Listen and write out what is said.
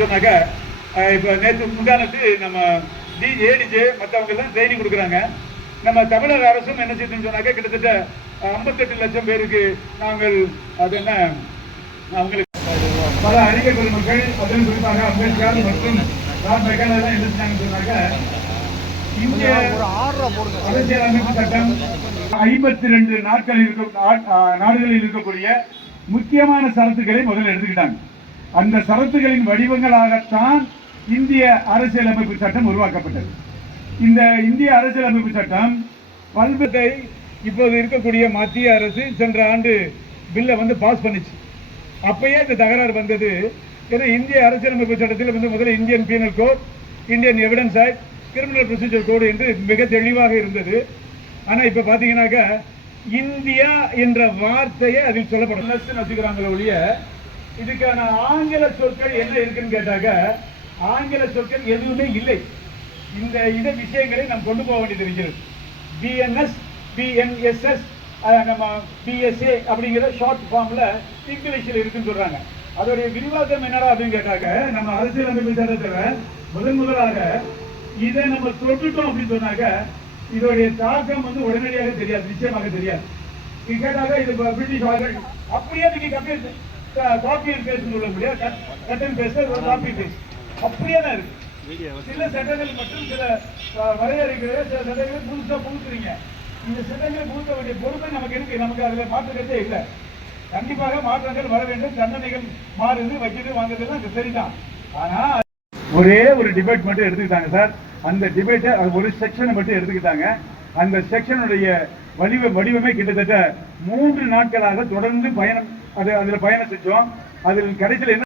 செய்யணும்னு சொன்னாக்க இப்போ நேற்று முந்தானத்து நம்ம டி ஏடிஜே மற்றவங்க எல்லாம் ட்ரைனிங் கொடுக்குறாங்க. நம்ம தமிழக அரசும் என்ன செய்யுதுன்னு சொன்னாக்க கிட்டத்தட்ட ஐம்பத்தெட்டு லட்சம் பேருக்கு நாங்கள் அது என்ன அவங்களுக்கு பல அறிஞர் பெருமக்கள் அதிலும் குறிப்பாக அம்பேத்கர் மற்றும் ராம் மெக்கானல் என்ன செஞ்சாங்கன்னு சொன்னாக்க இந்திய அரசியலமைப்பு சட்டம் ஐம்பத்தி ரெண்டு நாட்களில் இருக்க நாடுகளில் இருக்கக்கூடிய முக்கியமான சரத்துக்களை முதல்ல எடுத்துக்கிட்டாங்க. அந்த சரத்துகளின் வடிவங்களாகத்தான் இந்திய அரசியலமைப்பு சட்டம் உருவாக்கப்பட்டது. இந்த இந்திய அரசியலமைப்பு சட்டம் பல்வேறு இப்போது இருக்கக்கூடிய மத்திய அரசு சென்ற ஆண்டு பில்லை வந்து பாஸ் பண்ணிச்சு. அப்பயே இந்த தகராறு வந்தது. ஏன்னா இந்திய அரசியலமைப்பு சட்டத்தில் வந்து முதல்ல Indian penal code Indian evidence act criminal procedure code என்று மிக தெளிவாக இருந்தது. ஆனால் இப்போ பார்த்தீங்கன்னாக்கா இந்தியா என்ற வார்த்தையை அதில் சொல்லப்படும். நசுக்கிறாங்களே ஒழிய இதுக்கான ஆங்கில சொற்கள் என்ன இருக்குன்னு கேட்டாக்க ஆங்கில சொற்கள் எதுவுமே இல்லை. இந்த இத விஷயங்களை நாம் கொண்டு போக வேண்டியது இருக்கிறது. பிஎன்எஸ் பிஎன்எஸ்எஸ் நம்ம பிஎஸ்ஏ அப்படிங்கிற ஷார்ட் ஃபார்மில் இங்கிலீஷில் இருக்குன்னு சொல்கிறாங்க அதோடைய விரிவாக்கம் என்னடா அப்படின்னு கேட்டாக்க நம்ம அரசியலமைப்பு சட்டத்தில் முதன் முதலாக இதை நம்ம தொட்டுட்டோம் அப்படின்னு சொன்னாக்க இதோடைய தாக்கம் வந்து உடனடியாக தெரியாது நிச்சயமாக தெரியாது. நீ கேட்டாக்க இது பிரிட்டிஷ் அப்படியே நீங்க கப்பி காப்பி அண்ட் பேஸ்ட் சொல்ல முடியாது கட் அண்ட் பேஸ்ட் ஒரு காப்பி பேஸ்ட் அப்படியே தான் இருக்கு. சில சட்டங்கள் மற்றும் சில வரையறைகளை சில சட்டங்களை புதுசா புகுத்துறீங்க. இந்த சட்டங்களை புகுத்த வேண்டிய பொறுமை நமக்கு இருக்கு. நமக்கு அதுல மாற்றமே இல்லை. கண்டிப்பாக மாற்றங்கள் வர வேண்டும். தண்டனைகள் மாறுது வைக்கிறது வாங்குறதுலாம் சரிதான். ஆனா ஒரே ஒரு டிபேட் மட்டும் எடுத்துக்கிட்டாங்க சார் அந்த டிபேட்டை ஒரு செக்ஷனை மட்டும் எடுத்துக்கிட்டாங்க. அந்த செக்ஷனுடைய வடிவ வடிவமே கிட்டத்தட்ட மூன்று நாட்களாக தொடர்ந்து பயணம் அது அதுல பயணம் செஞ்சோம். அதில் கடைசியில் என்ன